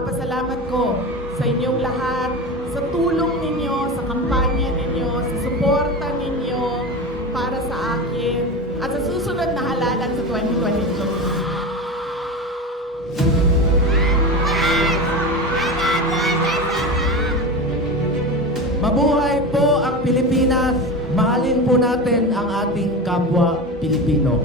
Ipagpapasalamat ko sa inyong lahat, sa tulong ninyo, sa kampanya ninyo, sa suporta ninyo para sa akin at sa susunod na halalan sa 2022. Mabuhay po ang Pilipinas! Mahalin po natin ang ating kapwa Pilipino.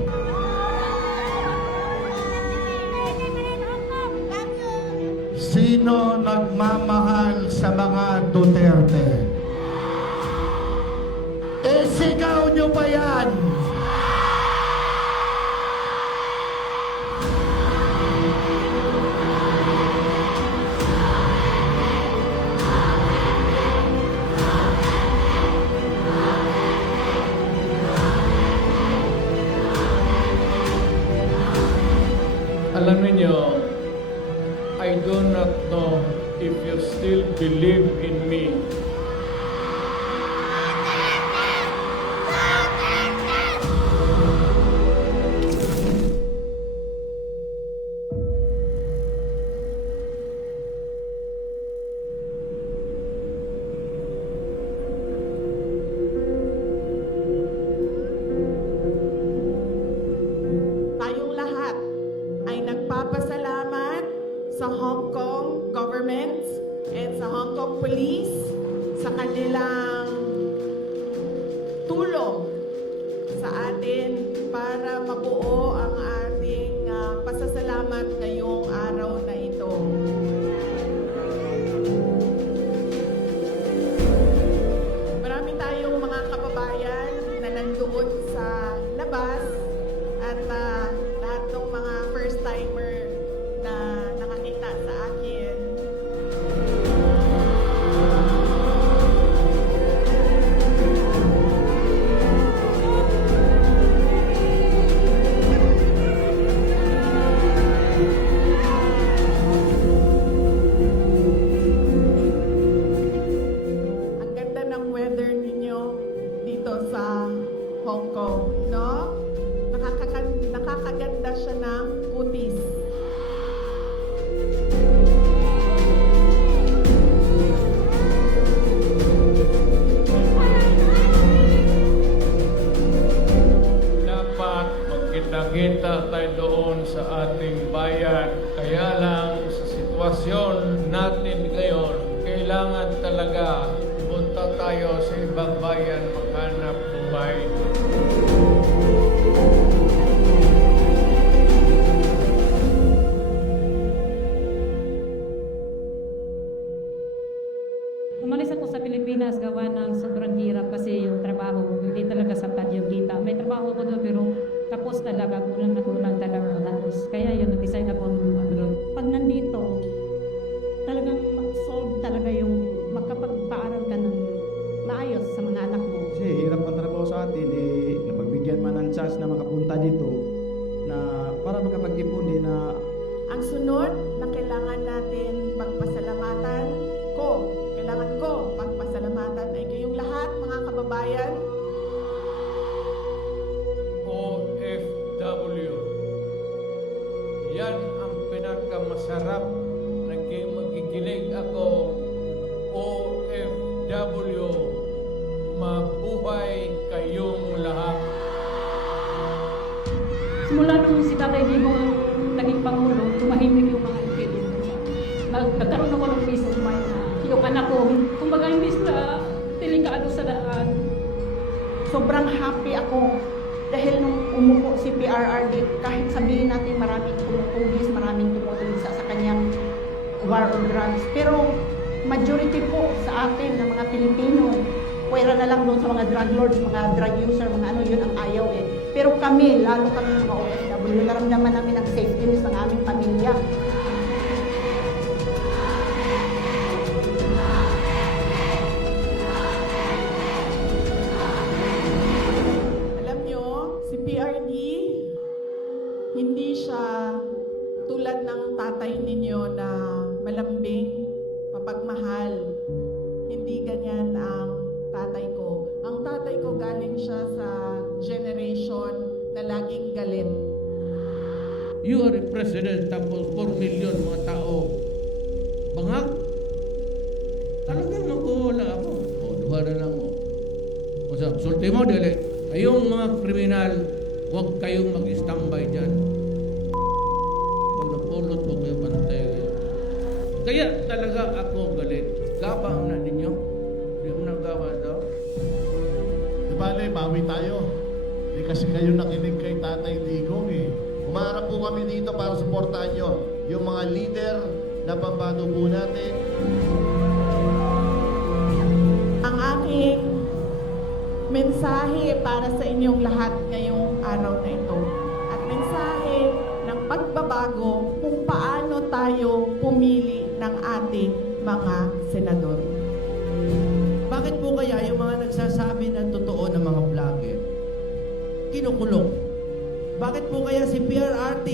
Sino nagmamahal sa mga Duterte? Sigaw nyo ba yan? Alam niyo, I do not know if you still believe in me. Tayong lahat ay nagpapasalamat sa Hong Kong government and sa Hong Kong police sa kanilang tulong sa atin para mabuo ang ating pasasalamat ngayong araw na ito. Marami tayong mga kababayan na nandoon sa labas at lahat ng mga first-timer na nakakita sa akin. Ang ganda ng weather ninyo dito sa Hong Kong, no? Nakakaganda siya ng kutis. Dapat magkita-kita tayo doon sa ating bayan. Kaya lang sa sitwasyon natin ngayon, kailangan talaga punta tayo sa ibang bayan maghanap buhay. Umalis ako sa Pilipinas gawa ng sobrang hirap kasi yung trabaho, hindi talaga sapat yung kita. May trabaho ko doon pero tapos talaga, kulang na kulang talaga tapos. Kaya yun, nag-decide ako mag-abroad. Pag nandito, talagang solve talaga yung makapagpaaral ka ng maayos sa mga anak mo. Kasi hirap ang trabaho sa atin, napagbigyan man ng chance na makapunta dito na para makapag-ipon din na Ang sunod na kailangan natin pagpasalamatan kailangan ko pagpasalamatan ay kayong lahat, mga kababayan. OFW. Yan ang pinakamasarap. Magigilig ako. OFW. Mabuhay kayong lahat. Simula nung si Tatay Digong naging Pangulo, tumahimik yung mga Pilipino. Nagkaroon ako ng peace of mind na yung anak ko, kumbaga imbis na delikado sa daan. Sobrang happy ako dahil nung umupo si PRRD, kahit sabihin natin maraming tumutugis, maraming tumutugis sa kanyang war on drugs. Pero majority po sa atin ng mga Pilipino, pwera na lang doon sa mga drug lords, mga drug user, mga ano, yun ang ayaw eh. Pero kami, lalo kami mga OFW, naramdaman namin ang safety ng aming pamilya. Alam nyo, si PRD, hindi siya tulad ng tatay ninyo na malambing, mapagmahal. Hindi ganyan ang tatay ko. Ang tatay ko galing siya sa generation na laging galit. You are a president, tapos 4 million mga tao Bangag. Talagang mag-uula ako. O, duha na lang mo. O sa, sulti mo, dili. Ayong mga kriminal, huwag kayong mag-standby dyan. Pag napulot mo kayo, pantay kayo. Kaya talaga ako galit. Gabang na ninyo. Hindi mo nagawa daw. Di ba, bawi tayo. Di kasi kayo nakinig kay Tatay Digong eh. Umaharap po kami dito para suportahan nyo yung mga leader na pambato po natin. Ang aking mensahe para sa inyong lahat ngayong araw na ito at mensahe ng pagbabago kung paano tayo pumili ng ating mga senador. Bakit po kaya yung mga nagsasabi ng totoo ng mga vlogger kinukulong? Bakit po kaya si PRRD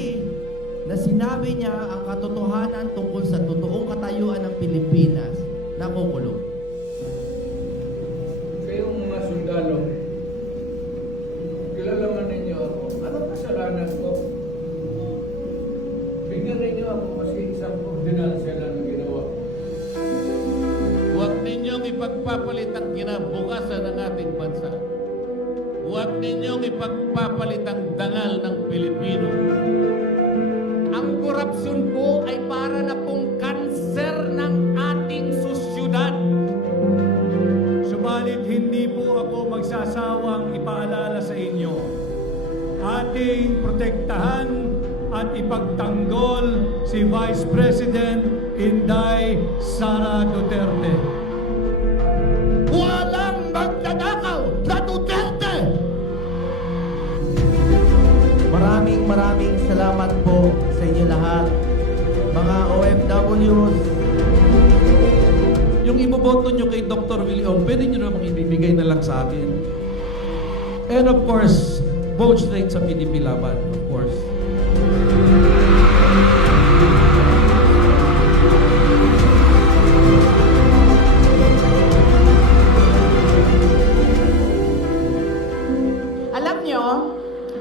na sinabi niya ang katotohanan tungkol sa totoong katayuan ng Pilipinas nakukulong? Kayong mga sundalo, kilala man ninyo ako. Anong kasalanan ko? Bigyan ninyo ako kasi isang ordinansya lang na ginawa. Huwag ninyong ipagpapalit ang kinabukasan ng ating bansa. Huwag ninyong ipagpapalit ang dangal ng Pilipino. Ang korupsyon po ay para na pong kanser ng ating sosyudad. Subalit hindi po ako magsasawang ipaalala sa inyo. Ating protektahan at ipagtanggol si Vice President Inday Sara Duterte. Walang magdadakaw na Duterte! Maraming salamat po sa inyo lahat, mga OFWs. Yung iboboto nyo kay Dr. Willie Ong, pwede nyo namang ibibigay na lang sa akin. And of course, vote straight sa PDP Laban, of course. Alam nyo,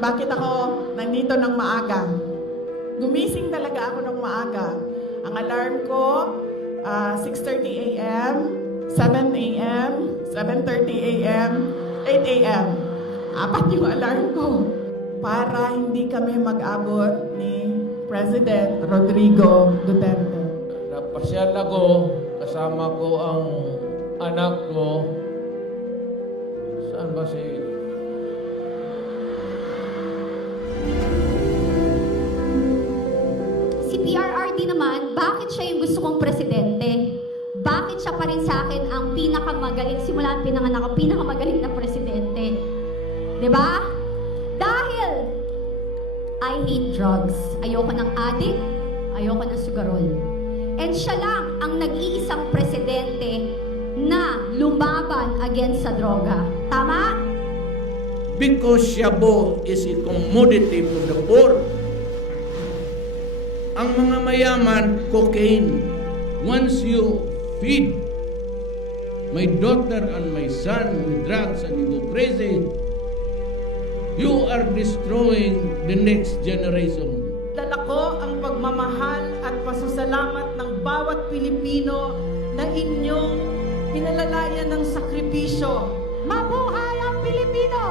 bakit ako nandito ng maaga? Gumising talaga ako ng maaga. Ang alarm ko, 6:30 a.m., 7 a.m., 7:30 a.m., 8 a.m. 4 yung alarm ko para hindi kami mag-abot ni President Rodrigo Duterte. Napasyal ako, kasama ko ang anak ko. Saan ba si... Si PRRD naman, bakit siya yung gusto kong presidente? Bakit siya pa rin sa akin ang pinakamagaling, simula ang pinanganak ko, pinakamagaling na presidente? 'Di ba? Dahil I hate drugs. Ayoko ng addict, ayoko ng sugarol. And siya lang ang nag-iisang presidente na lumaban against sa droga. Tama? Because shabu is a commodity for the poor. Ang mga mayaman, cocaine. Once you feed my daughter and my son with drugs and you go crazy, you are destroying the next generation. Dala ko ang pagmamahal at pasasalamat ng bawat Pilipino na inyong pinalalayan ng sakripisyo. Mabuhay ang Pilipino!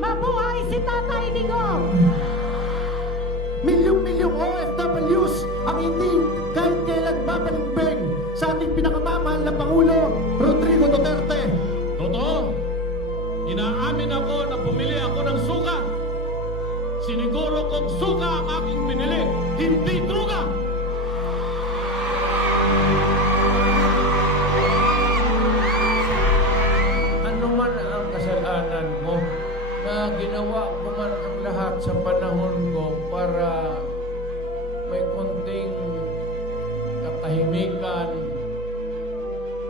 Mabuhay si Tatay Digong! Milyong-milyong OFWs ang hindi kahit kailan babalimbing sa ating pinakamamahal na Pangulo, Rodrigo Duterte. Totoo, inaamin ako na bumili ako ng suka. Siniguro kong suka ang aking binili, hindi druga. Ano man ang kasalanan mo na ginawa ko man ang lahat sa panahon ko para may konting katahimikan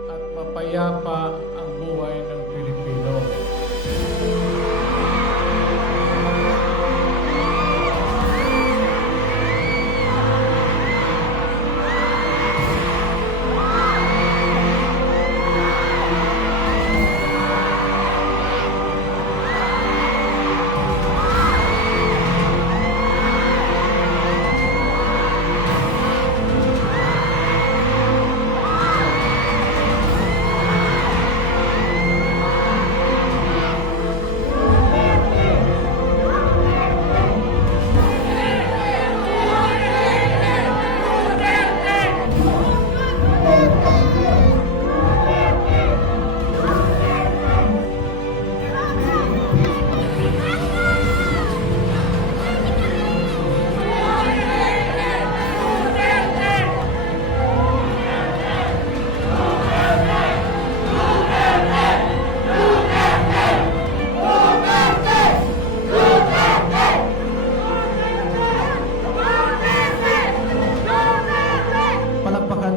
at mapayapa ang buhay ng Pilipino.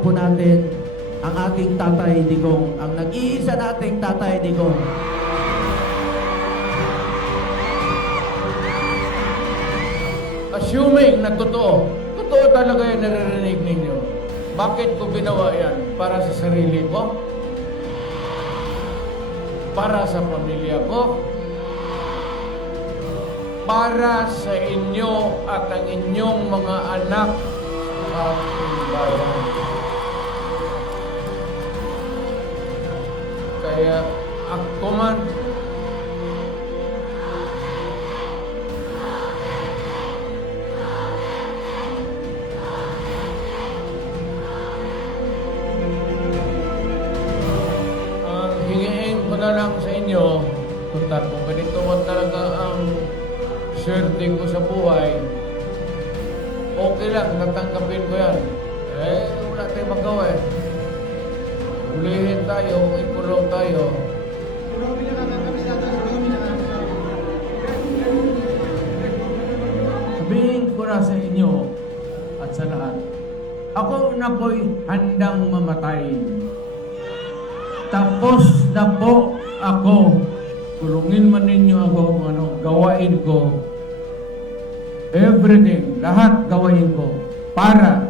po natin ang ating Tatay Digong, ang nag-iisa nating Tatay Digong. Assuming na totoo talaga yung naririnig ninyo, bakit ko ginawa yan? Para sa sarili ko? Para sa pamilya ko? Para sa inyo at ang inyong mga anak sa ating bayan. Kaya ako man, ang hingiin ko na lang sa inyo, kung ganito man talaga ang swerte ko sa buhay, okay lang, tatanggapin ko yan. Wala tayong magawa eh. Hulihin tayo, ikulong tayo. Sabihin ko na sa inyo at sa lahat, ako na po'y handang mamatay. Tapos na po ako. Kulungin man ninyo ako kung ano, gawain ko. Everything, lahat gawain ko para